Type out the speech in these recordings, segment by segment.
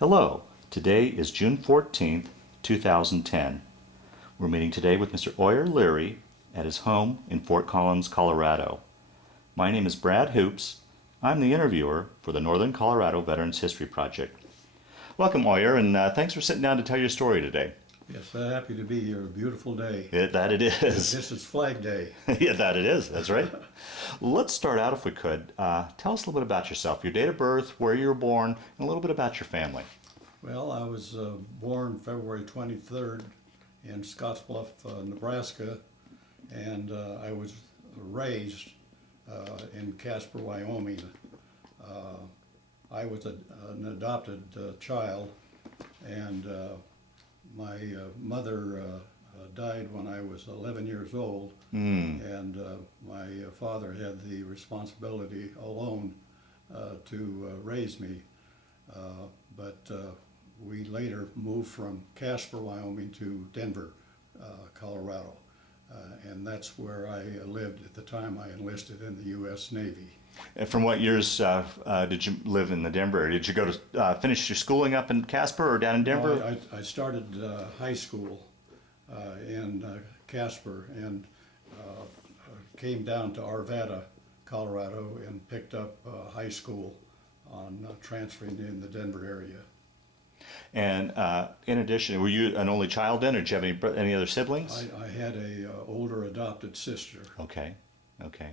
Hello, today is June 14th, 2010. We're meeting today with Mr. OYER LEARY at his home in Fort Collins, Colorado. My name is Brad Hoops. I'm the interviewer for the Northern Colorado Veterans History Project. Welcome, OYER, and thanks for sitting down to tell your story today. Yes, happy to be here. A beautiful day. That it is. This is Flag Day. Yeah, that it is. That's right. Let's start out, if we could. Tell us a little bit about yourself, your date of birth, where you were born, and a little bit about your family. Well, I was born February 23rd in Scottsbluff, Nebraska, and I was raised in Casper, Wyoming. I was an adopted child, and my mother died when I was 11 years old, and my father had the responsibility alone to raise me. But we later moved from Casper, Wyoming to Denver, Colorado. And that's where I lived at the time I enlisted in the U.S. Navy. And from what years did you live in the Denver area? Did you go to finish your schooling up in Casper or down in Denver? No, I started high school in Casper and came down to Arvada, Colorado, and picked up high school on transferring in the Denver area. And in addition, were you an only child then, or did you have any other siblings? I had a older adopted sister. Okay, okay.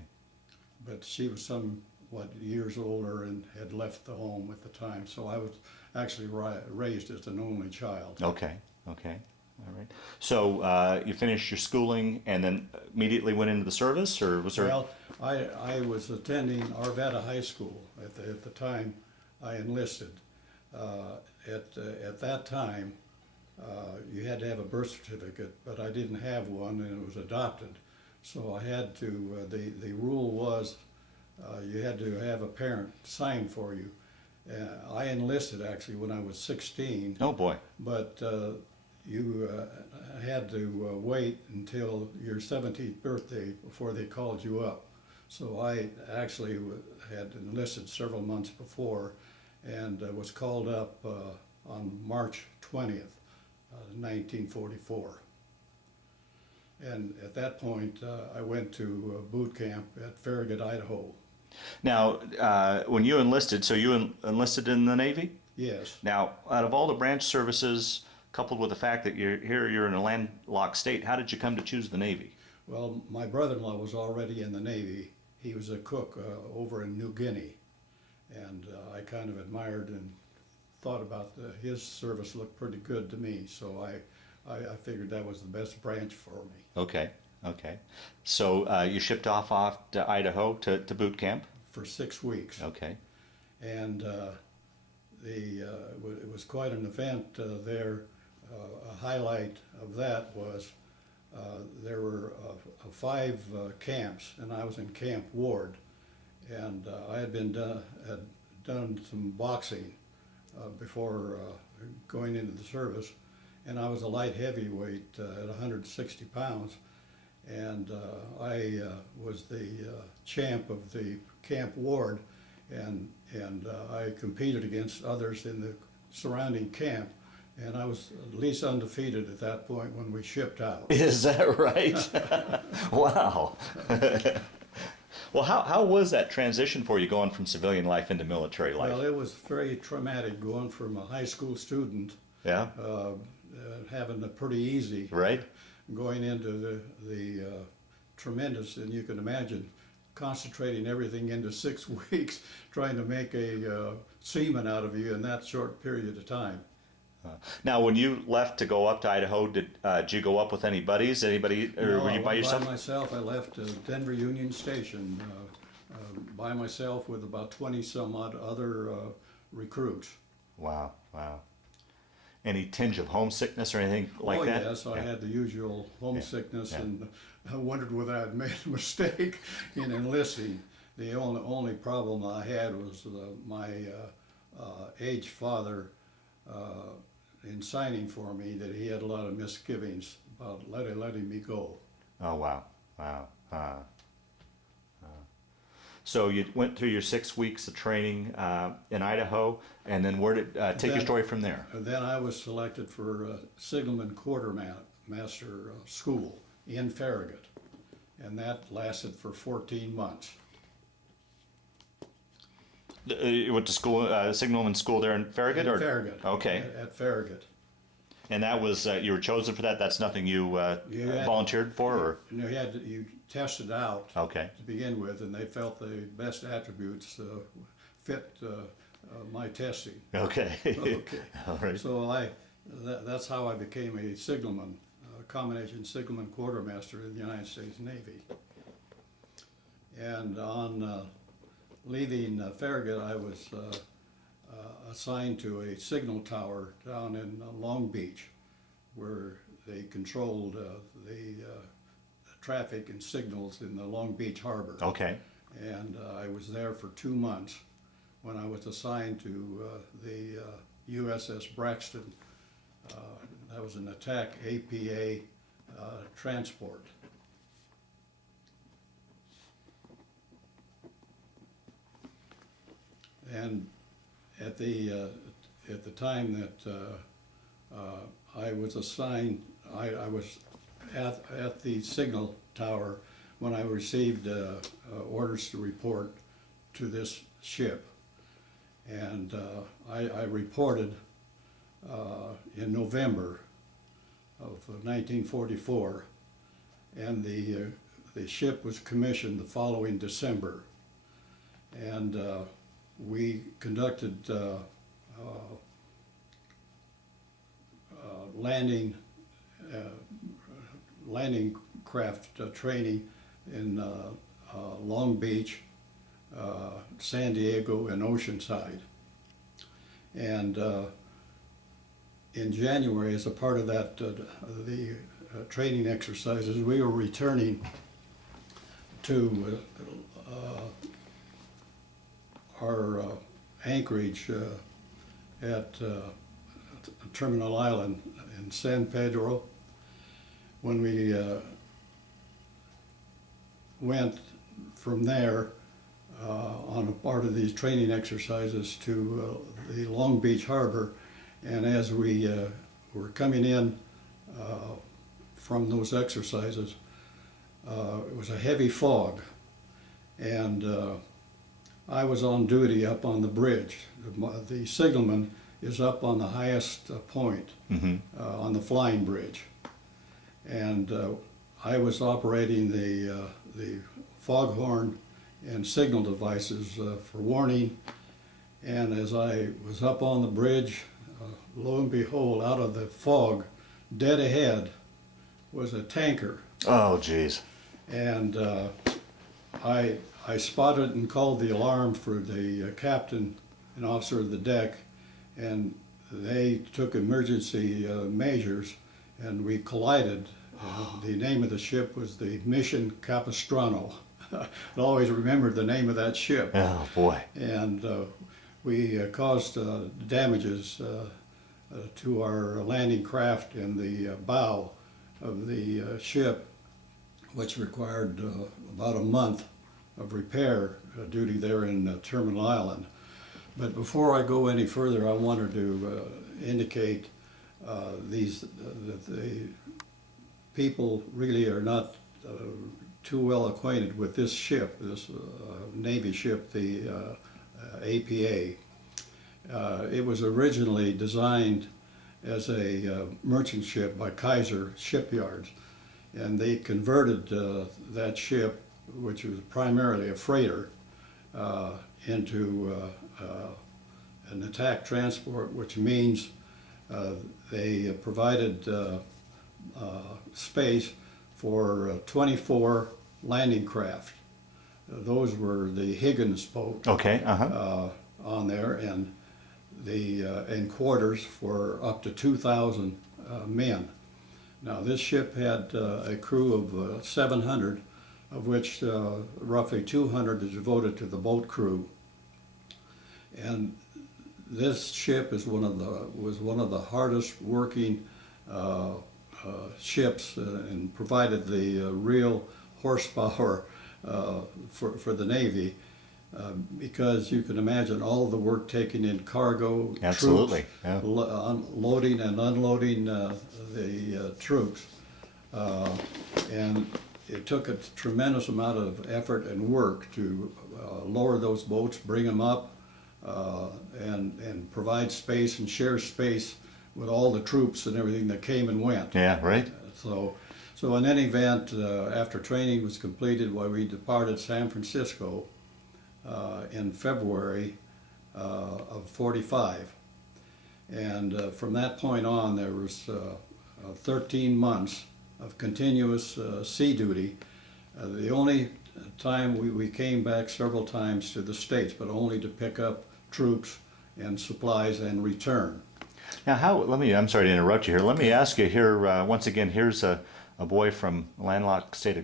But she was somewhat years older and had left the home at the time, so I was actually raised as an only child. Okay, okay, all right. So you finished your schooling and then immediately went into the service, or was there? Well, I was attending Arvada High School at the time I enlisted. At that time, you had to have a birth certificate, but I didn't have one, and it was adopted. So I had to, the rule was you had to have a parent sign for you. I enlisted actually when I was 16. Oh boy. But you had to wait until your 17th birthday before they called you up. So I actually had enlisted several months before and was called up on March 20th, 1944. And at that point, I went to boot camp at Farragut, Idaho. Now, when you enlisted, so you enlisted in the Navy? Yes. Now, out of all the branch services, coupled with the fact that you're in a landlocked state, how did you come to choose the Navy? Well, my brother-in-law was already in the Navy. He was a cook over in New Guinea. And I kind of admired and thought about his service looked pretty good to me. So I figured that was the best branch for me. Okay, okay. So you shipped off to Idaho to boot camp? For 6 weeks. Okay. And it was quite an event there. A highlight of that was there were 5 camps, and I was in Camp Ward. And I had done some boxing before going into the service, and I was a light heavyweight at 160 pounds, and I was the champ of the Camp Ward, and I competed against others in the surrounding camp, and I was at least undefeated at that point when we shipped out. Is that right? Wow. Well, how was that transition for you going from civilian life into military life? Well, it was very traumatic going from a high school student, Yeah, having it pretty easy, right? going into the tremendous, and you can imagine concentrating everything into 6 weeks, trying to make a seaman out of you in that short period of time. Now, when you left to go up to Idaho, did you go up with any buddies? Anybody, or No, were you by yourself? By myself. I left Denver Union Station by myself with about 20 some odd other recruits. Wow, wow. Any tinge of homesickness or anything like that? Oh yes, I had the usual homesickness, Yeah. and I wondered whether I'd made a mistake in enlisting. The only problem I had was my aged father in signing for me, that he had a lot of misgivings about letting me go. Oh wow, wow. So you went through your 6 weeks of training in Idaho, and then where did take your Then- story from there? Then I was selected for Signalman Quartermaster School in Farragut, and that lasted for 14 months. You went to school, signalman school there in Farragut, In or Farragut. Okay, At Farragut. and that was you were chosen for that. That's nothing you You had- volunteered for, or You tested out okay, to begin with, and they felt the best attributes fit my testing. okay, Okay. all right. So that's how I became a signalman, combination signalman quartermaster in the United States Navy. And on leaving Farragut, I was assigned to a signal tower down in Long Beach, where they controlled the traffic and signals in the Long Beach harbor. Okay. And I was there for 2 months when I was assigned to the USS Braxton. That was an attack APA transport. And at the time that I was assigned, I was at the signal tower when I received orders to report to this ship. And I reported in November of 1944, and the ship was commissioned the following December. And we conducted landing craft training in Long Beach, San Diego, and Oceanside. And in January, as a part of that, the training exercises, we were returning to our anchorage at Terminal Island in San Pedro. When we went from there on a part of these training exercises to the Long Beach Harbor, and as we were coming in from those exercises, it was a heavy fog, and I was on duty up on the bridge. The signalman is up on the highest point on the flying bridge, and I was operating the foghorn and signal devices for warning. And as I was up on the bridge, lo and behold, out of the fog, dead ahead, was a tanker. Oh, geez. And I spotted and called the alarm for the captain and officer of the deck, and they took emergency measures, and we collided. The name of the ship was the Mission Capistrano. I always remembered the name of that ship. Oh, boy. And we caused damages to our landing craft and the bow of the ship, which required about a month of repair duty there in Terminal Island. But before I go any further, I wanted to indicate that the people really are not too well acquainted with this ship, this Navy ship, the APA. It was originally designed as a merchant ship by Kaiser Shipyards, and they converted that ship, which was primarily a freighter, into an attack transport, which means they provided space for 24 landing craft. Those were the Higgins boat Okay, on there, and and quarters for up to 2,000 men. Now this ship had a crew of 700, of which roughly 200 is devoted to the boat crew. And this ship is was one of the hardest working ships and provided the real horsepower for the Navy. because you can imagine all the work taken in cargo, Absolutely, troops, yeah. loading and unloading the troops. And it took a tremendous amount of effort and work to lower those boats, bring them up, and provide space and share space with all the troops and everything that came and went. Yeah, right. So in any event, after training was completed, we departed San Francisco in February of '45. And from that point on, there was 13 months of continuous sea duty. The only time we came back several times to the States, but only to pick up troops and supplies and return. Now, I'm sorry to interrupt you here. Let me ask you here, once again, here's a boy from landlocked state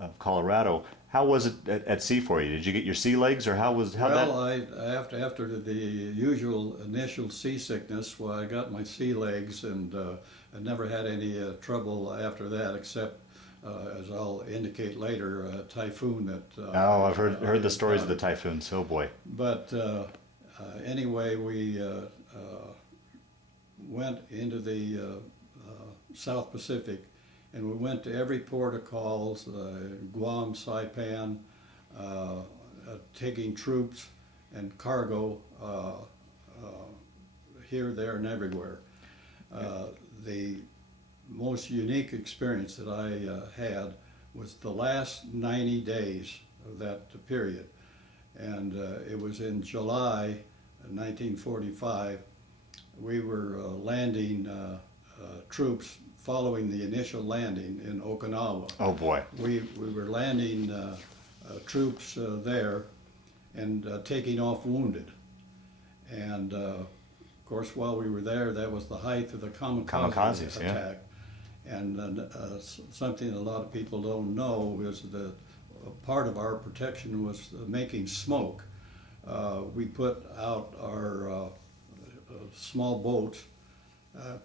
of Colorado. How was it at sea for you? Did you get your sea legs, or how After the usual initial seasickness, well, I got my sea legs, and I never had any trouble after that, except, as I'll indicate later, a typhoon that. Oh, I've heard the stories of the typhoons. Oh boy. But anyway, we went into the South Pacific, and we went to every port of calls, Guam, Saipan, taking troops and cargo here, there, and everywhere. The most unique experience that I had was the last 90 days of that period. And it was in July 1945. We were landing troops following the initial landing in Okinawa. Oh boy. We were landing troops there and taking off wounded. And of course, while we were there, that was the height of the kamikaze attack. Yeah. And something a lot of people don't know is that part of our protection was making smoke. We put out our small boats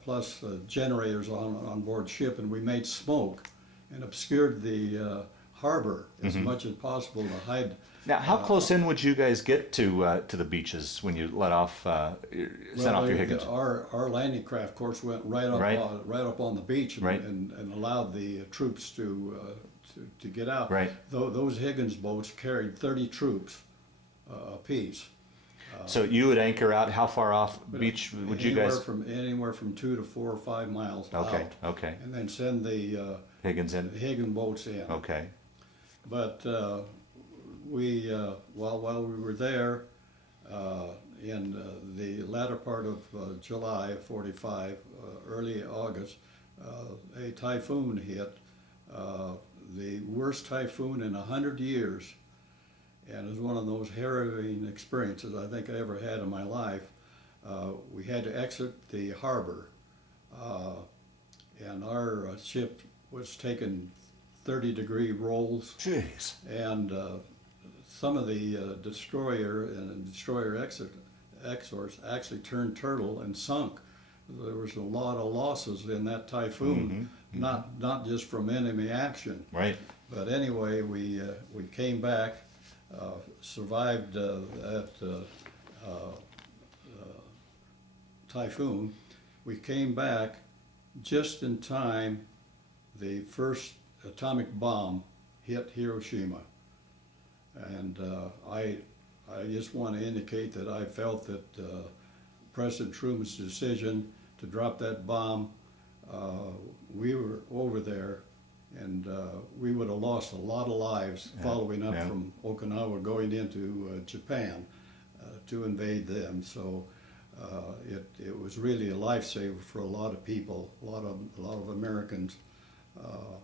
plus generators on board ship, and we made smoke and obscured the harbor as much as possible to hide. Now, how close in would you guys get to the beaches when you let off, sent off your Higgins? Our landing craft, of course, went right up on the beach, and allowed the troops to get out. Right. Those Higgins boats carried 30 troops apiece. So you would anchor out. How far off beach would you guys? Anywhere from 2 to 4 or 5 miles Okay. out. Okay. And then send the Higgins in. Higgins boats in. Okay. But we, while we were there, in the latter part of July of '45, early August, a typhoon hit, the worst typhoon in 100 years. And it was one of those harrowing experiences I think I ever had in my life. We had to exit the harbor, and our ship was taking 30-degree rolls. Jeez. And some of the destroyer and destroyer exors actually turned turtle and sunk. There was a lot of losses in that typhoon, not just from enemy action. Right. But anyway, we came back. Survived that typhoon. We came back just in time. The first atomic bomb hit Hiroshima, and I just want to indicate that I felt that President Truman's decision to drop that bomb, we were over there, and we would have lost a lot of lives following up from Okinawa going into Japan to invade them. So it was really a lifesaver for a lot of people, a lot of Americans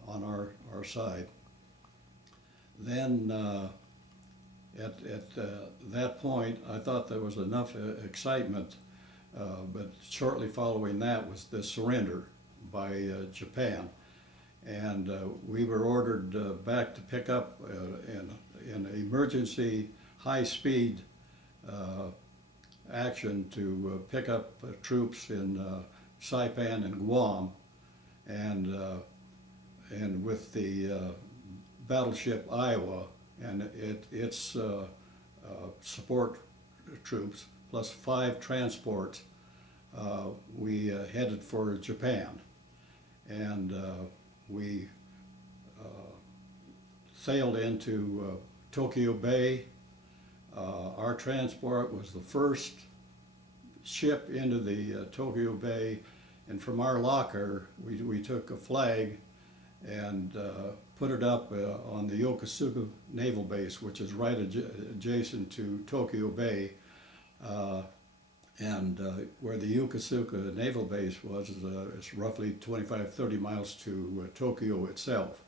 on our side. Then at that point, I thought there was enough excitement, but shortly following that was the surrender by Japan. And we were ordered back to pick up in emergency high-speed action to pick up troops in Saipan and Guam, and with the battleship Iowa and its support troops, plus 5 transports, we headed for Japan. And we sailed into Tokyo Bay. Our transport was the first ship into the Tokyo Bay, and from our locker we took a flag and put it up on the Yokosuka Naval Base, which is right adjacent to Tokyo Bay. Where the Yokosuka Naval Base was, it's roughly 25-30 miles to Tokyo itself.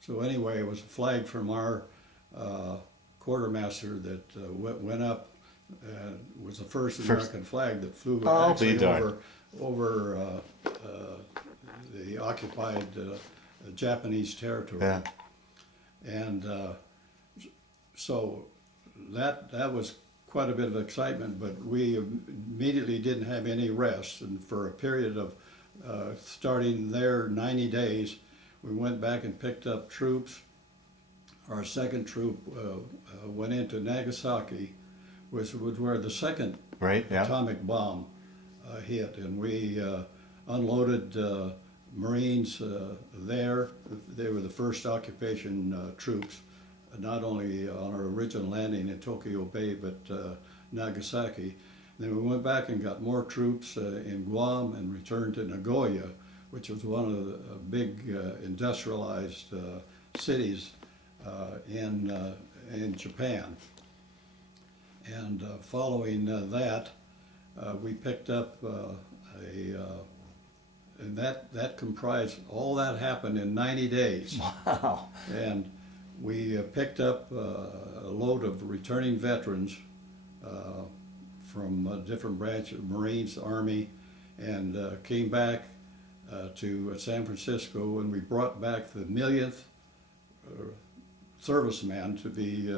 So anyway, it was a flag from our quartermaster that went up, was the first American flag that flew actually over the occupied Japanese territory. Yeah. And so that was quite a bit of excitement, but we immediately didn't have any rest. And for a period of starting there 90 days, we went back and picked up troops. Our second troop went into Nagasaki, which was where the second atomic bomb hit, and we unloaded Marines there. They were the first occupation troops, not only on our original landing in Tokyo Bay, but Nagasaki. Then we went back and got more troops in Guam and returned to Nagoya, which was one of the big industrialized cities in Japan. And following that, we picked up and that comprised, all that happened in 90 days. Wow. And we picked up a load of returning veterans from different branches, Marines, Army, and came back to San Francisco, and we brought back the 1,000th serviceman to be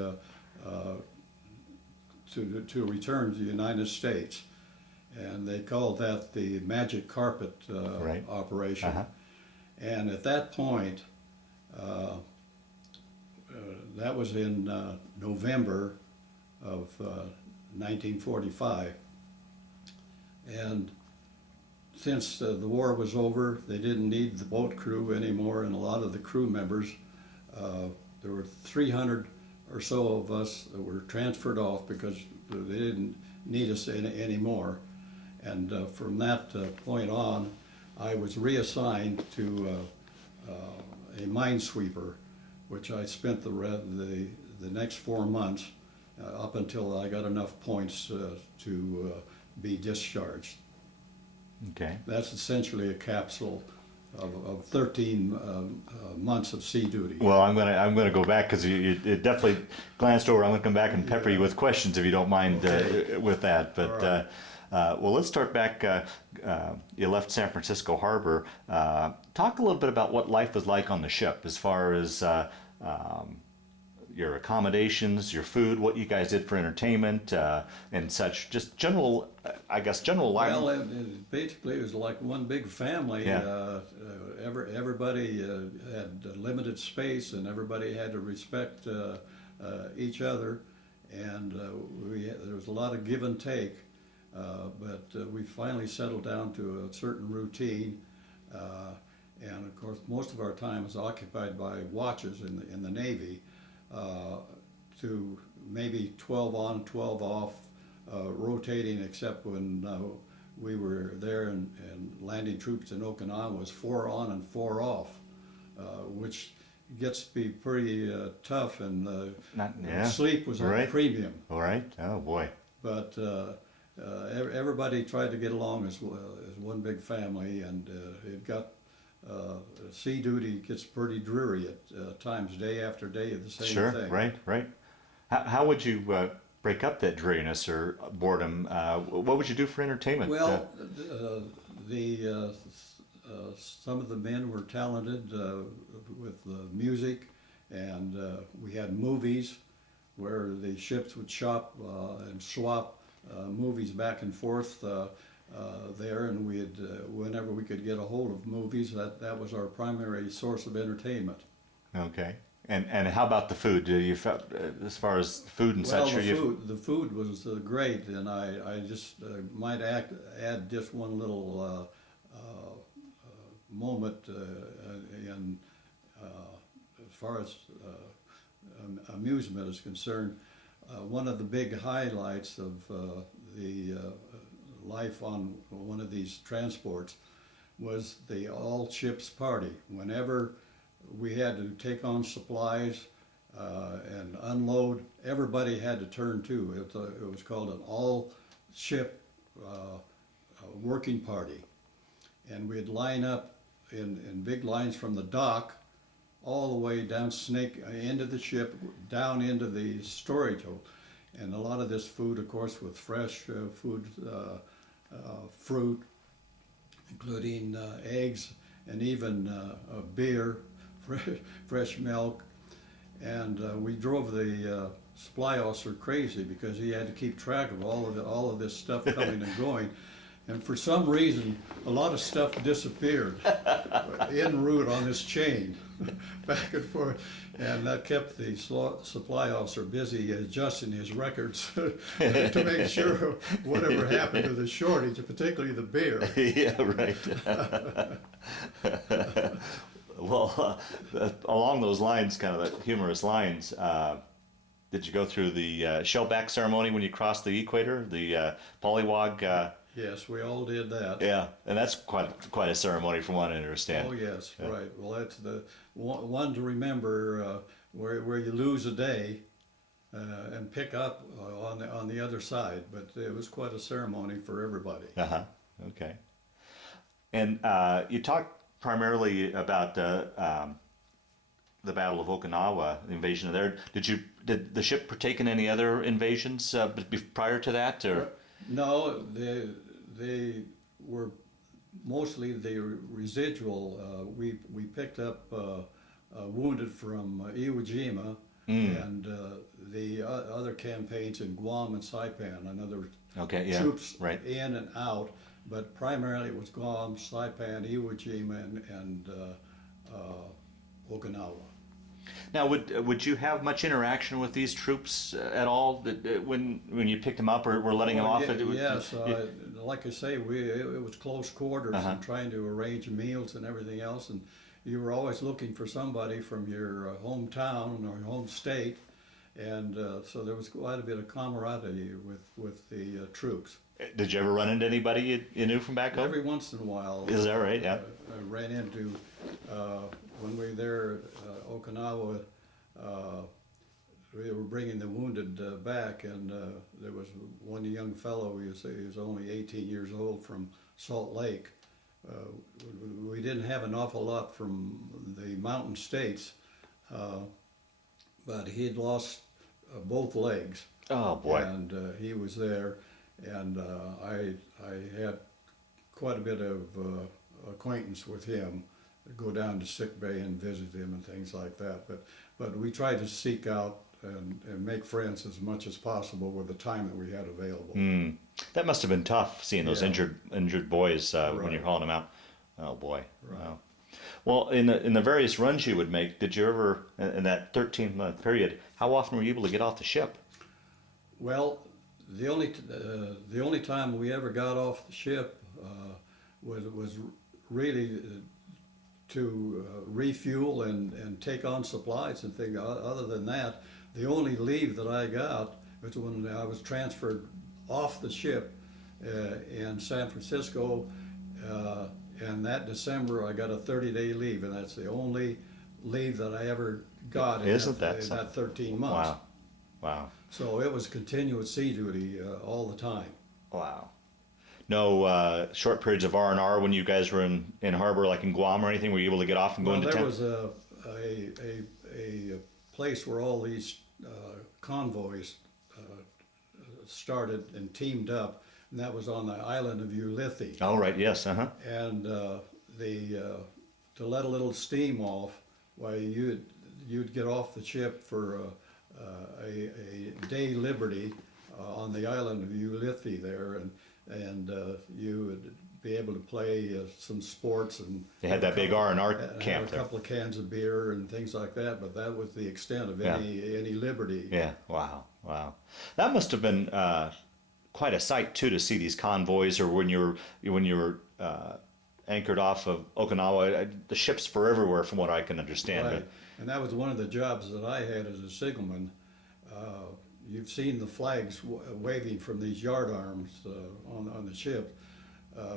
to return to the United States. And they called that the Magic Carpet operation. And at that point, that was in November of 1945. And since the war was over, they didn't need the boat crew anymore, and a lot of the crew members, there were 300 or so of us that were transferred off because they didn't need us anymore. And from that point on, I was reassigned to a minesweeper, which I spent the next 4 months up until I got enough points to be discharged. Okay. That's essentially a capsule of 13 months of sea duty. Well, I'm gonna go back because you definitely glanced over. I'm gonna come back and pepper you with questions if you don't mind with that. But Right. well, let's start back. You left San Francisco Harbor. Talk a little bit about what life was like on the ship, as far as your accommodations, your food, what you guys did for entertainment, and such. Just general, I guess, general life. Well, basically it was like one big family. Yeah. Everybody had limited space, and everybody had to respect each other, and there was a lot of give and take. But we finally settled down to a certain routine, and of course most of our time was occupied by watches in the Navy, to maybe 12 on, 12 off, rotating, except when we were there and landing troops in Okinawa was 4 on and 4 off, which gets to be pretty tough, and sleep was a premium. All right. Oh boy. But everybody tried to get along as one big family, and it got sea duty gets pretty dreary at times, day after day of the same thing. Sure. Right. How would you break up that dreariness or boredom? What would you do for entertainment? Well, some of the men were talented with music, and we had movies where the ships would shop and swap movies back and forth there, and we'd whenever we could get a hold of movies, that was our primary source of entertainment. Okay. And how about the food? Do you felt as far as food and Well, such? the food was great, and I just might add just one little moment in as far as amusement is concerned. One of the big highlights of the life on one of these transports was the all ships party. Whenever we had to take on supplies and unload, everybody had to turn to. It was called an all ship working party. And we'd line up in big lines from the dock all the way down Snake into the ship, down into the storage hold. And a lot of this food, of course, with fresh food, fruit, including eggs and even beer, fresh milk. And we drove the supply officer crazy because he had to keep track of all of this stuff coming and going. And for some reason, a lot of stuff disappeared en route on this chain, back and forth. And that kept the supply officer busy adjusting his records to make sure whatever happened to the shortage, particularly the beer. Yeah, right. Well, along those lines, kind of the humorous lines, did you go through the shellback ceremony when you crossed the equator, the pollywog? Yes, we all did that. Yeah, and that's quite a ceremony from what I understand. Oh, yes, Yeah. right. Well, that's the one to remember, where you lose a day and pick up on the other side. But it was quite a ceremony for everybody. Uh-huh. Okay. And you talked primarily about the Battle of Okinawa, the invasion of there. Did the ship partake in any other invasions prior to that, or? No, they were mostly the residual. We picked up wounded from Iwo Jima and the other campaigns in Guam and Saipan, and other Okay, yeah, troops right. in and out. But primarily it was Guam, Saipan, Iwo Jima, and Okinawa. Now, would you have much interaction with these troops at all when you picked them up or were letting them off? Yes, like I say, it was close quarters and trying to arrange meals and everything else, and you were always looking for somebody from your hometown or home state, and so there was quite a bit of camaraderie with the troops. Did you ever run into anybody you knew from back home? Every once in a while. Is that right? Yeah. I ran into, when we were there at Okinawa, we were bringing the wounded back, and there was one young fellow, he was only 18 years old, from Salt Lake. We didn't have an awful lot from the mountain states, but he had lost both legs. Oh, boy. And he was there, and I had quite a bit of acquaintance with him, go down to sick bay and visit him and things like that. But we tried to seek out and make friends as much as possible with the time that we had available. That must have been tough, seeing those Yeah. injured boys when Right. you're hauling them out. Oh, boy. Right. Wow. Well, in the various runs you would make, did you ever, in that 13-month period, how often were you able to get off the ship? Well, the only time we ever got off the ship was really to refuel and take on supplies and things. Other than that, the only leave that I got was when I was transferred off the ship in San Francisco, and that December I got a 30-day leave, and that's the only leave that I ever got in that 13 months. Wow. Wow. So it was continuous sea duty all the time. Wow. No short periods of R&R when you guys were in harbor, like in Guam or anything? Were you able to get off and go into there town? was a place where all these convoys started and teamed up, and that was on the island of Ulithi. Oh, right, yes, uh-huh. And to let a little steam off, why you'd get off the ship for a day liberty on the island of Ulithi there, and you would be able to play some sports, and They had that big R&R have camp a there. couple of cans of beer and things like that. But that was the extent of Yeah. any liberty. Yeah, wow, wow. That must have been quite a sight too to see these convoys, or when you were anchored off of Okinawa. The ships were everywhere, from what I can understand. Right, and that was one of the jobs that I had as a signalman. You've seen the flags waving from these yard arms on the ship.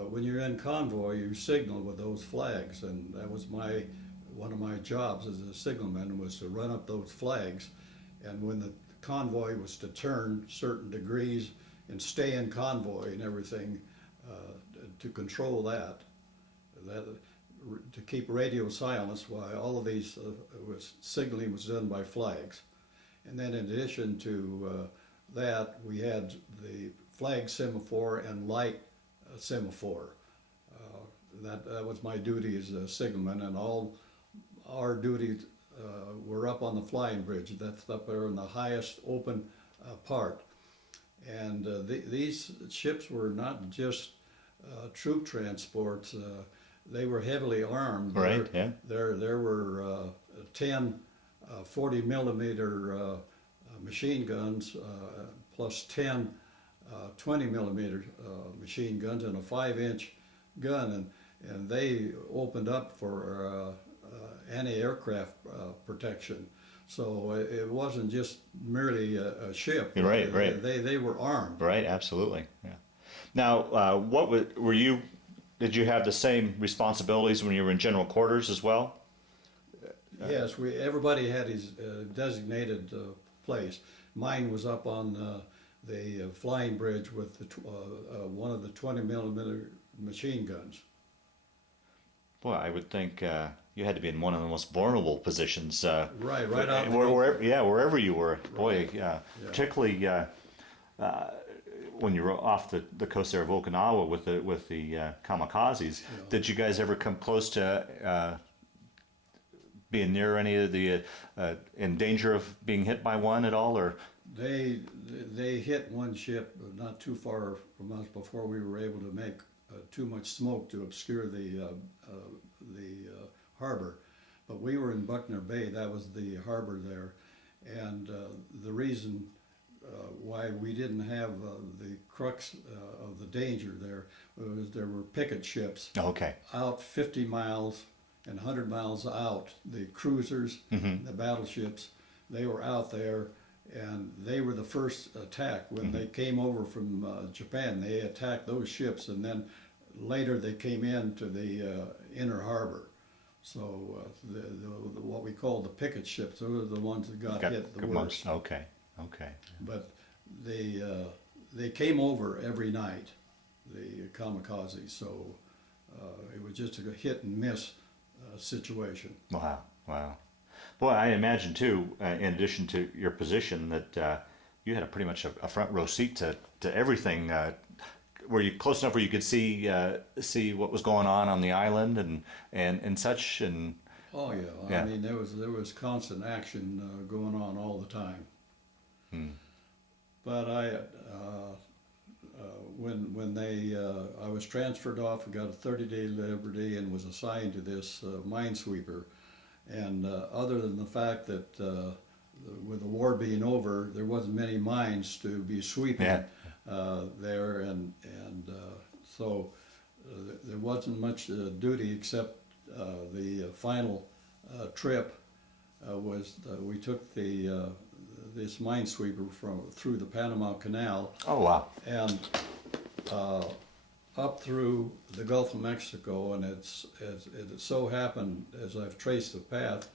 When you're in convoy, you signal with those flags, and that was one of my jobs as a signalman, was to run up those flags. And when the convoy was to turn certain degrees and stay in convoy and everything, to control that, to keep radio silence while all of these signaling was done by flags. And then in addition to that, we had the flag semaphore and light semaphore. That was my duty as a signalman, and all our duties were up on the flying bridge. That's up there in the highest open part. And these ships were not just troop transports. They were heavily armed. Right, yeah. There were 10 40 millimeter machine guns, plus 10 20 millimeter machine guns, and a 5-inch gun, and they opened up for anti-aircraft protection. So it wasn't just merely a ship. Right, right. They were armed. Right, absolutely. Yeah. Now, were you? Did you have the same responsibilities when you were in general quarters as well? Yes, everybody had his designated place. Mine was up on the flying bridge with one of the 20 millimeter machine guns. Boy, I would think you had to be in one of the most vulnerable positions. Right out in the wherever you were. Boy, Right. yeah. Yeah. Particularly when you were off the coast there of Okinawa with the kamikazes. Yeah. Did you guys ever come close to being near any of the in danger of being hit by one at all, or? They hit one ship not too far from us before we were able to make too much smoke to obscure the harbor. But we were in Buckner Bay. That was the harbor there, and the reason why we didn't have the crux of the danger there was there were picket ships Okay. out 50 miles and 100 miles out. The cruisers, the battleships, they were out there, and they were the first attack. When they came over from Japan, they attacked those ships, and then later they came into the inner harbor. So what we call the picket ships, those are the ones that got hit the worst. Okay, okay. But they came over every night, the kamikazes. So it was just a hit and miss situation. Wow, wow. Boy, I imagine too, in addition to your position, that you had pretty much a front row seat to everything. Were you close enough where you could see what was going on the island and such? And Oh yeah, yeah. I mean there was constant action going on all the time. But when I was transferred off, I got a 30-day liberty and was assigned to this minesweeper. And other than the fact that with the war being over, there wasn't many mines to be sweeping there, and so there wasn't much duty except the final trip was we took this minesweeper through the Panama Canal. oh wow, And up through the Gulf of Mexico, and it so happened, as I've traced the path,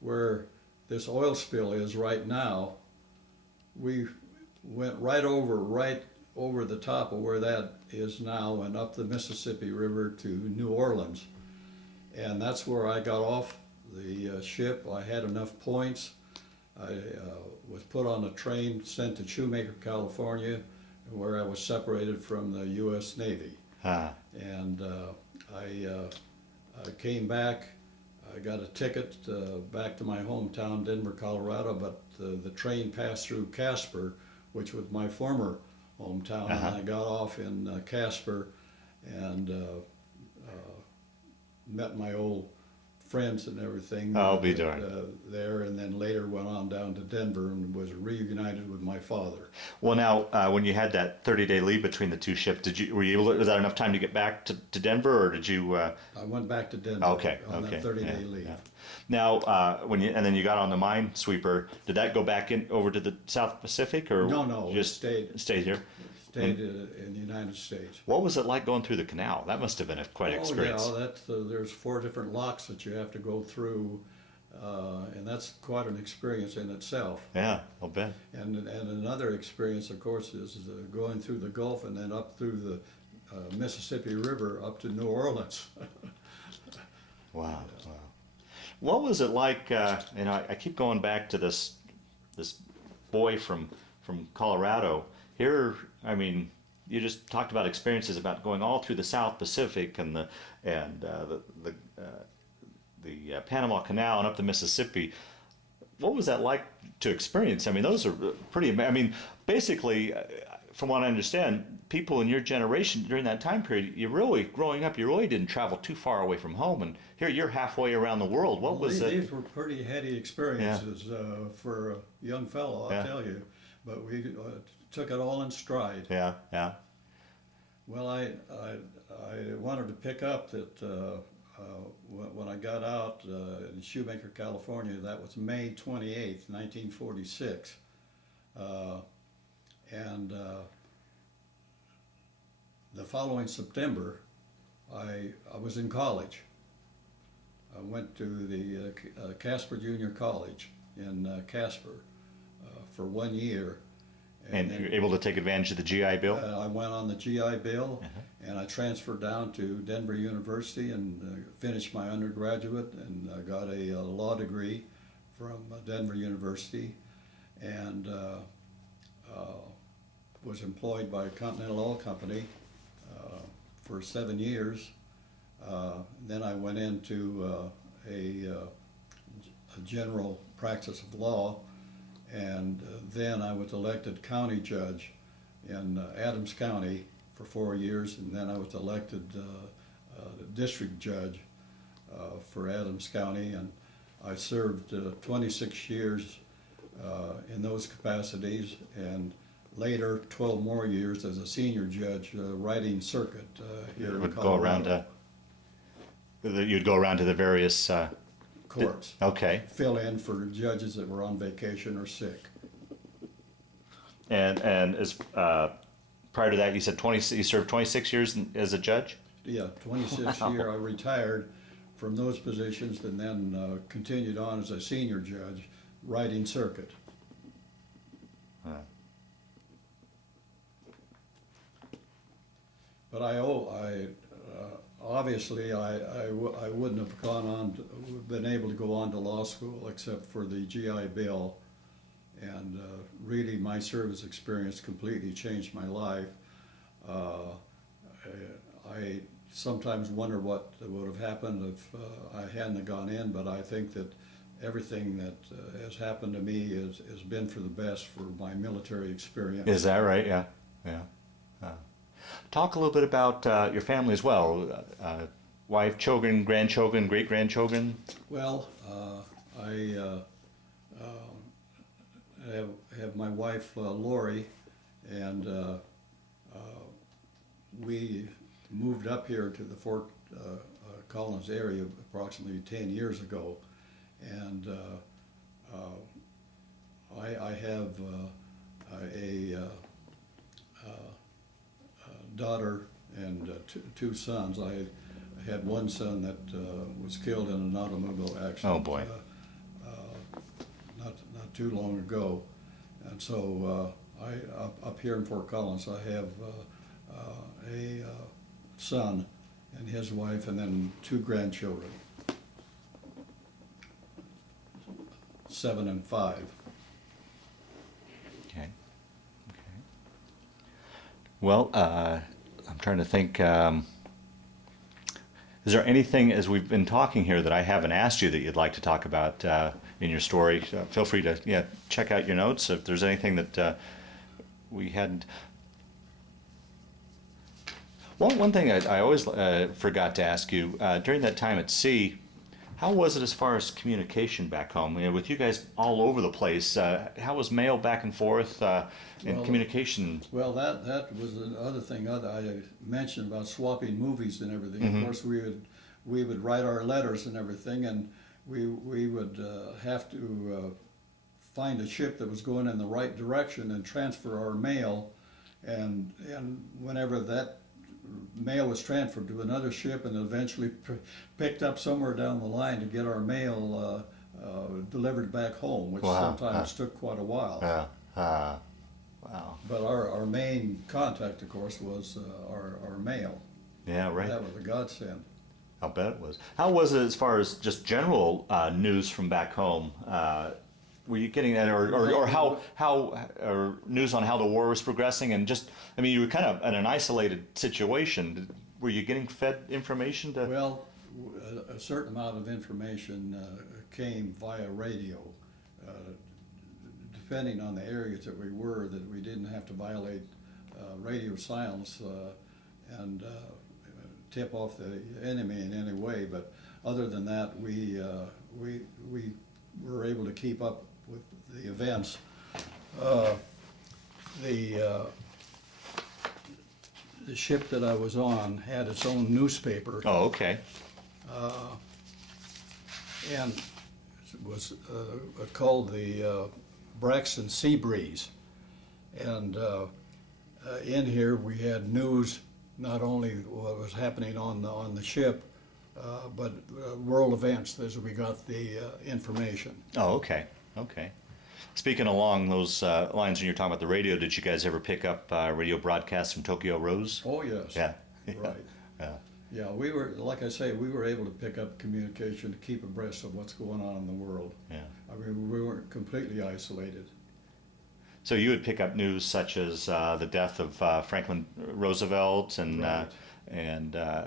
where this oil spill is right now, we went right over the top of where that is now and up the Mississippi River to New Orleans. And that's where I got off the ship. I had enough points. I was put on a train, sent to Shoemaker, California, where I was separated from the U.S. Navy. And I came back. I got a ticket back to my hometown, Denver, Colorado, but the train passed through Casper, which was my former hometown. And I got off in Casper, and met my old friends and everything. I'll be darned. There, and then later went on down to Denver and was reunited with my father. Well, now, when you had that 30-day leave between the two ships, were you able to, was that enough time to get back to Denver, or did you? I went back to Denver Okay, on okay, that 30-day yeah, leave. yeah. Now, and then you got on the Minesweeper, did that go back over to the South Pacific, or No, you just stayed here? in the United States. What was it like going through the canal? That must have been quite an experience. Oh yeah, there's 4 different locks that you have to go through, and that's quite an experience in itself. Yeah, I'll bet. And another experience, of course, is going through the Gulf and then up through the Mississippi River up to New Orleans. Wow, wow. What was it like? I keep going back to this boy from Colorado. Here, I mean, you just talked about experiences about going all through the South Pacific and the Panama Canal and up the Mississippi. What was that like to experience? I mean, those are pretty. I mean, basically, from what I understand, people in your generation during that time period, growing up, you really didn't travel too far away from home, and here you're halfway around the world. What was it? These were pretty heady experiences for a young fellow, I'll tell you. But we took it all in stride. Yeah, yeah. Well, I wanted to pick up that when I got out in Shoemaker, California, that was May 28th, 1946. And the following September, I was in college. I went to the Casper Junior College in Casper for 1 year. And you're able to take advantage of the GI Bill? I went on the GI Bill, and I transferred down to Denver University and finished my undergraduate and got a law degree from Denver University, and was employed by Continental Oil Company for 7 years. Then I went into a general practice of law, and then I was elected county judge in Adams County for 4 years, and then I was elected district judge for Adams County, and I served 26 years in those capacities, and later 12 more years as a senior judge writing circuit here in Colorado. You'd go around to the various courts. Okay. Fill in for judges that were on vacation or sick. And as prior to that, you said you served 26 years as a judge? Yeah, 26 year. I retired from those positions and then continued on as a senior judge writing circuit. But obviously I wouldn't have been able to go on to law school except for the GI Bill, and really my service experience completely changed my life. I sometimes wonder what would have happened if I hadn't gone in, but I think that everything that has happened to me has been for the best for my military experience. Is that right? Yeah, yeah. Talk a little bit about your family as well. Wife, children, grandchildren, great-grandchildren? Well, I have my wife, Lori, and we moved up here to the Fort Collins area approximately 10 years ago, and I have a daughter and two sons. I had one son that was killed in an automobile accident. Oh boy! Not too long ago, and so up here in Fort Collins, I have a son and his wife, and then two grandchildren, 7 and 5. Okay. Well, I'm trying to think. Is there anything, as we've been talking here, that I haven't asked you that you'd like to talk about in your story? Feel free to check out your notes if there's anything that we hadn't. One thing I always forgot to ask you, during that time at sea, how was it as far as communication back home? You know, with you guys all over the place, how was mail back and forth and Well, communication? Well, that was another thing other I mentioned about swapping movies and everything. Of Mm-hmm. course, we would write our letters and everything, and we would have to find a ship that was going in the right direction and transfer our mail, and whenever that mail was transferred to another ship and eventually picked up somewhere down the line to get our mail delivered back home, which Wow. sometimes took quite a while. Uh, wow. But our main contact, of course, was our mail. Yeah, right. That was a godsend. I'll bet it was. How was it as far as just general news from back home? Were you getting that, or how or news on how the war was progressing, and just, I mean, you were kind of in an isolated situation. Were you getting fed information to? Well, a certain amount of information came via radio, uh, depending on the areas that we were, that we didn't have to violate radio silence and tip off the enemy in any way. But other than that, we were able to keep up with the events. The the ship that I was on had its own newspaper, Oh, okay. and it was called the Braxton Sea Breeze. And in here we had news, not only what was happening on the ship, but world events as we got the information. Oh, okay. Okay. Speaking along those lines, when you're talking about the radio, did you guys ever pick up radio broadcasts from Tokyo Rose? Oh, yes. Yeah. Right. Yeah. Yeah, we were, like I say, we were able to pick up communication to keep abreast of what's going on in the world. Yeah. I mean, we weren't completely isolated. So you would pick up news such as the death of Franklin Roosevelt, and Right.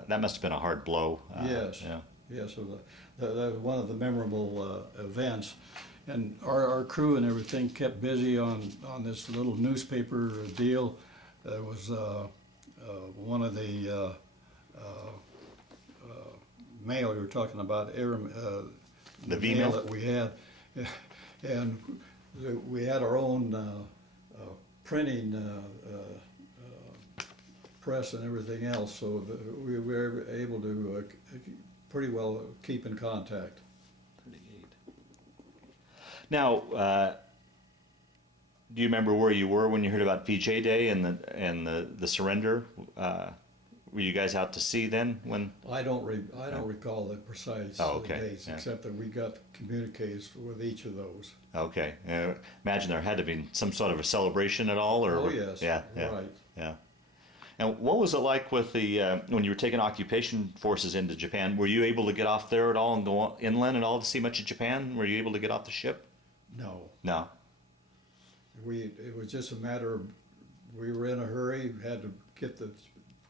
That must have been a hard blow. Yes. Yeah. Yeah, so that was one of the memorable events. And our crew and everything kept busy on this little newspaper deal. There was one of the mail you were talking about, The V mail? that we had. And we had our own printing press and everything else, so that we were able to pretty well keep in contact. 38. Now, do you remember where you were when you heard about VJ Day and the surrender? Were you guys out to sea then? When? I don't recall the precise dates, Yeah. except that we got communiques with each of those. Okay. Imagine there had to be some sort of a celebration at all, or? Oh, yes. Yeah. Yeah. Right. Yeah. And what was it like with the when you were taking occupation forces into Japan? Were you able to get off there at all and go inland at all to see much of Japan? Were you able to get off the ship? No. No. It was just a matter of, we were in a hurry, had to get the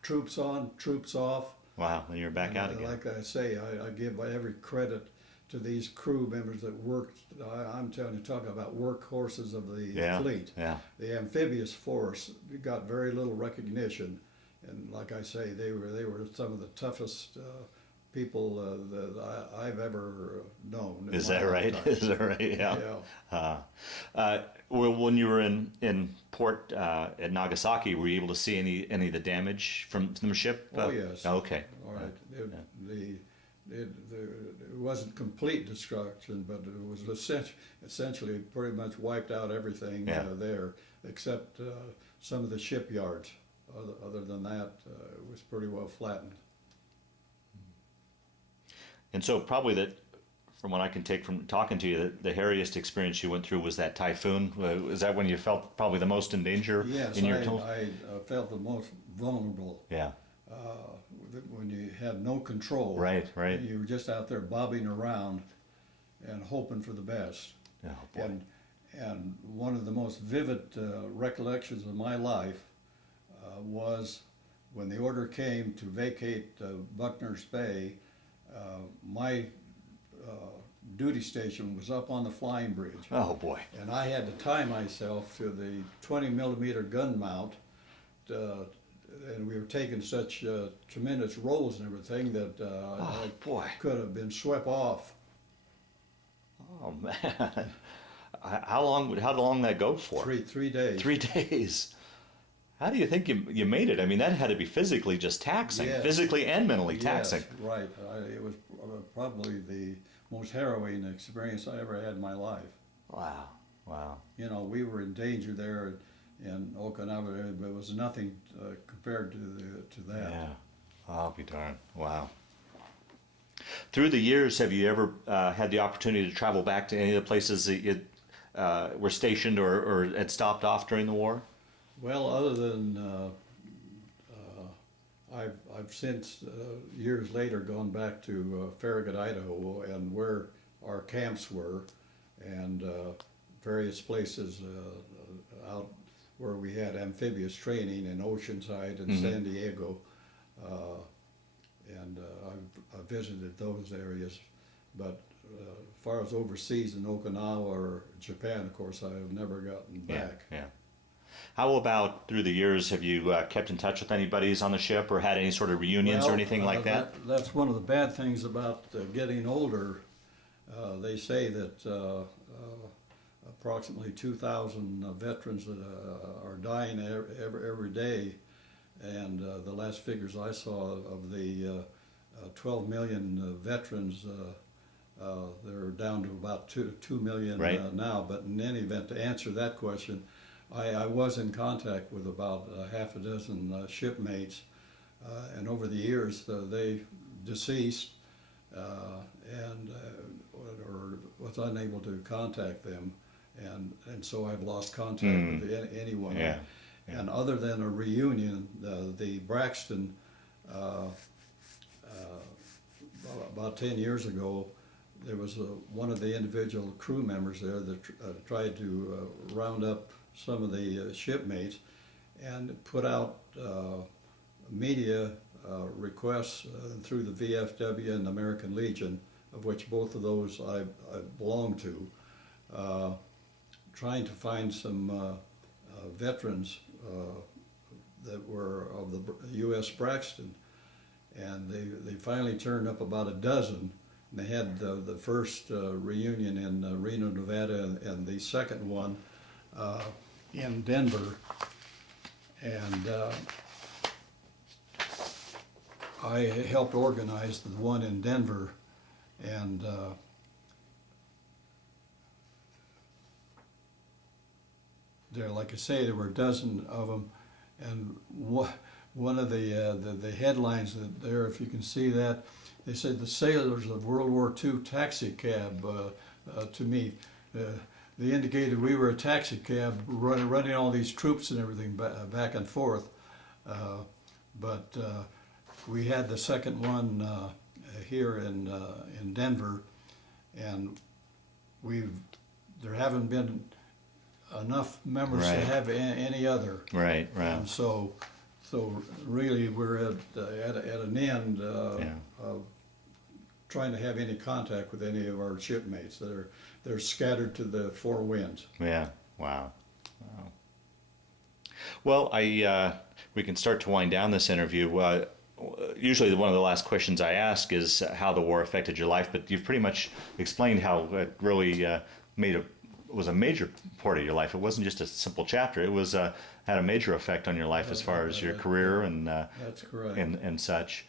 troops on, troops off. Wow. And you're back out again. Like I say, I give every credit to these crew members that worked. I'm telling you, talking about workhorses of the fleet. Yeah. The amphibious force got very little recognition, and like I say, they were some of the toughest people that I've ever known. Is that right? lifetime. Is that right? Yeah. Yeah. Well, when you were in port at Nagasaki, were you able to see any of the damage from the ship? Oh, yes. Okay. All right. It wasn't complete destruction, but it was essentially pretty much wiped out everything there, except some of the shipyards. Other than that, it was pretty well flattened. And so probably that, from what I can take from talking to you, the hairiest experience you went through was that typhoon. Is that when you felt probably the most in danger? Yes, in your I felt the most vulnerable. Yeah. When you had no control. Right. Right. You were just out there bobbing around and hoping for the best. Oh, boy. And one of the most vivid recollections of my life was when the order came to vacate Buckner's Bay. My duty station was up on the flying bridge. Oh boy. And I had to tie myself to the 20 millimeter gun mount and we were taking such tremendous rolls and everything that Oh, I boy. could have been swept off. Oh, man. How long did that go for? 3 days. 3 days. How do you think you made it? I mean, that had to be physically just taxing, Yes. physically and mentally Yes, taxing. right. It was probably the most harrowing experience I ever had in my life. Wow, wow. You know, we were in danger there in Okinawa, but it was nothing compared to that. Yeah, I'll be darned. Wow. Through the years, have you ever had the opportunity to travel back to any of the places that you were stationed or had stopped off during the war? Well, other than I've since years later gone back to Farragut, Idaho, and where our camps were, and various places out where we had amphibious training in Oceanside and San Diego, and I've visited those areas. But as far as overseas in Okinawa or Japan, of course, I have never gotten back. Yeah. How about through the years, have you kept in touch with anybody's on the ship or had any sort of reunions or Well, anything like that? That's one of the bad things about getting older. They say that approximately 2,000 veterans that are dying every day, and the last figures I saw of the 12 million veterans, they're down to about 2 million Right. now. But in any event, to answer that question, I was in contact with about half a dozen shipmates, and over the years they deceased, and or was unable to contact them, and so I've lost contact with anyone. Yeah. And other than a reunion, the Braxton, about 10 years ago, there was one of the individual crew members there that tried to round up some of the shipmates and put out media requests through the VFW and the American Legion, of which both of those I belong to, trying to find some veterans that were of the U.S. Braxton. And they finally turned up about a dozen. And they had the first reunion in Reno, Nevada, and the second one in Denver. And I helped organize the one in Denver, and there, like I say, there were a dozen of them, and one of the headlines that there, if you can see that, they said the sailors of World War II taxi cab to me. They indicated we were a taxi cab running all these troops and everything back and forth. But we had the second one here in Denver, and there haven't been enough members to Right. have any other. Right. And so really we're at an end Yeah. of trying to have any contact with any of our shipmates. They're scattered to the four winds. Yeah. Wow. Wow. Well, we can start to wind down this interview. Usually, one of the last questions I ask is how the war affected your life, but you've pretty much explained how it really was a major part of your life. It wasn't just a simple chapter. It was had a major effect on your life as far as your career and That's correct. and such.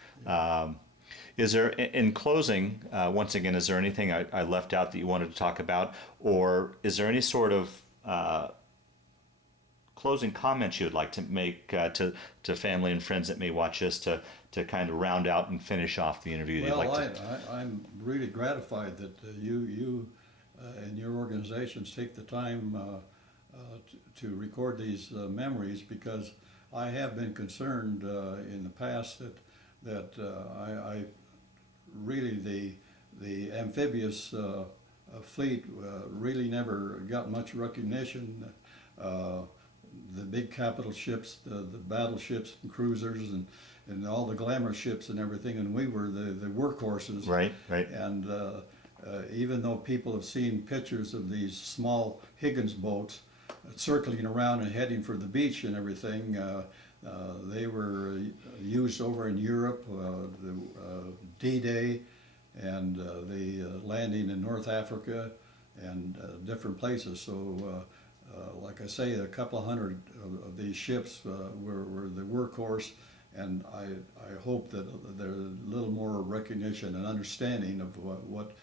Is there, in closing, once again, is there anything I left out that you wanted to talk about, or is there any sort of closing comments you would like to make to family and friends that may watch this to kind of round out and finish off the interview? Well, You'd like to... I'm really gratified that you and your organizations take the time to record these memories, because I have been concerned in the past that I really the amphibious fleet really never got much recognition. The big capital ships, the battleships and cruisers and all the glamour ships and everything, and we were the workhorses. Right. And even though people have seen pictures of these small Higgins boats circling around and heading for the beach and everything, They were used over in Europe, the D-Day, and the landing in North Africa and different places. So, like I say, a couple of hundred of these ships were the workhorse, and I hope that there's a little more recognition and understanding of what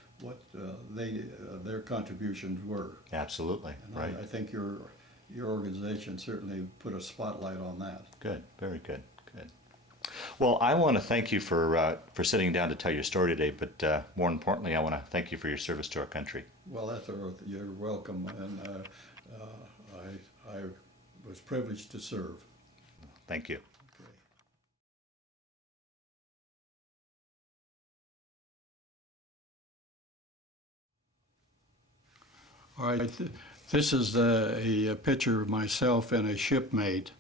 their contributions were. Absolutely, And right. I think your organization certainly put a spotlight on that. Good, very good, good. Well, I want to thank you for sitting down to tell your story today, but more importantly, I want to thank you for your service to our country. Well, you're welcome, and I was privileged to serve. Thank you. Okay. All right, this is a picture of myself and a shipmate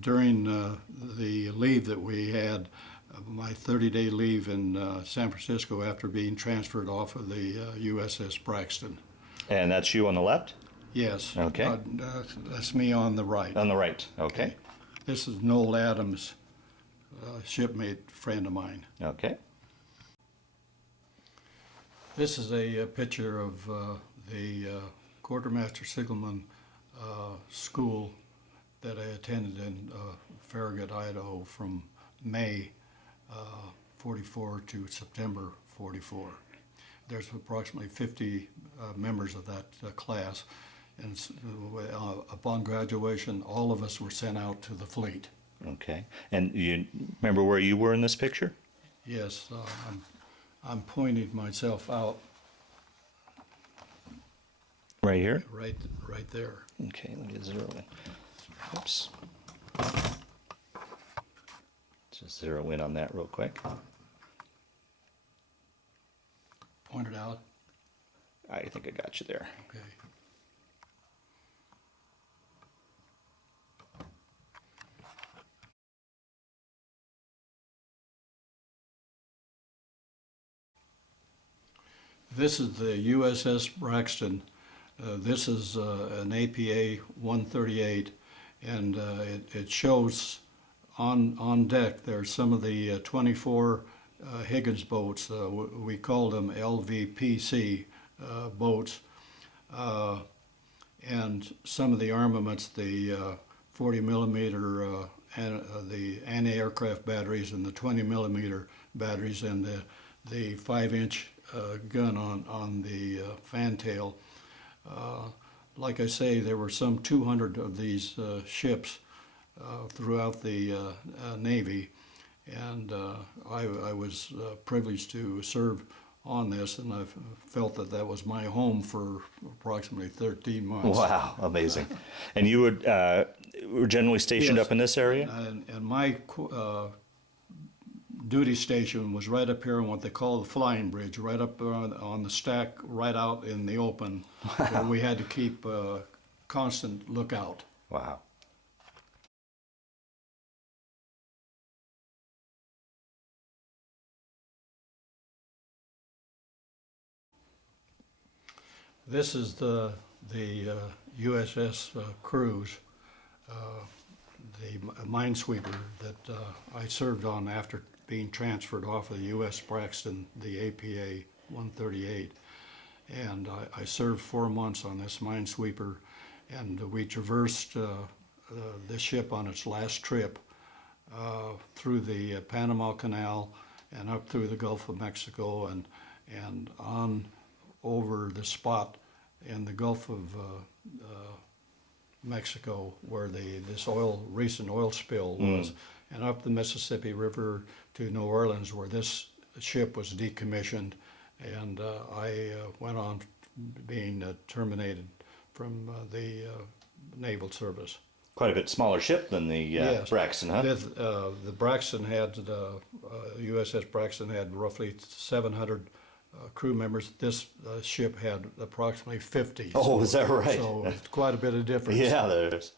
during the leave that we had, my 30-day leave in San Francisco after being transferred off of the USS Braxton. And that's you on the left? Yes. Okay. That's me on the right. On the right, okay. This is Noel Adams, shipmate friend of mine. Okay. This is a picture of the Quartermaster Sigelman school that I attended in Farragut, Idaho from May 44 to September 44. There's approximately 50 members of that class, and upon graduation, all of us were sent out to the fleet. Okay. And you remember where you were in this picture? Yes, I'm pointing myself out Right here? right there. Okay, let me get zero in. Oops. Just zero in on that real quick. Point it out. I think I got you there. Okay. This is the USS Braxton. This is an APA 138, and it shows on deck there's some of the 24 Higgins boats. We call them LVPC boats, and some of the armaments, the 40 millimeter the anti-aircraft batteries and the 20 millimeter batteries, and the 5-inch gun on the fantail. Like I say, there were some 200 of these ships throughout the Navy, and I was privileged to serve on this, and I felt that that was my home for approximately 13 months. Wow, amazing. And you would were generally stationed Yes. up in this area? And my duty station was right up here on what they call the flying bridge, right up on the stack, right out in the open, where we had to keep constant lookout. Wow. This is the USS Cruise, the minesweeper that I served on after being transferred off of the U.S. Braxton, the APA 138. And I served 4 months on this minesweeper, and we traversed the ship on its last trip through the Panama Canal and up through the Gulf of Mexico and on over the spot in the Gulf of Mexico where this recent oil spill was, and up the Mississippi River to New Orleans where this ship was decommissioned, and I went on being terminated from the naval service. Quite a bit smaller ship than the Yes. Braxton, huh? The Braxton had, USS Braxton had roughly 700 crew members. This ship had approximately 50. Oh, is that right? So it's quite a bit of difference. Yeah, there's.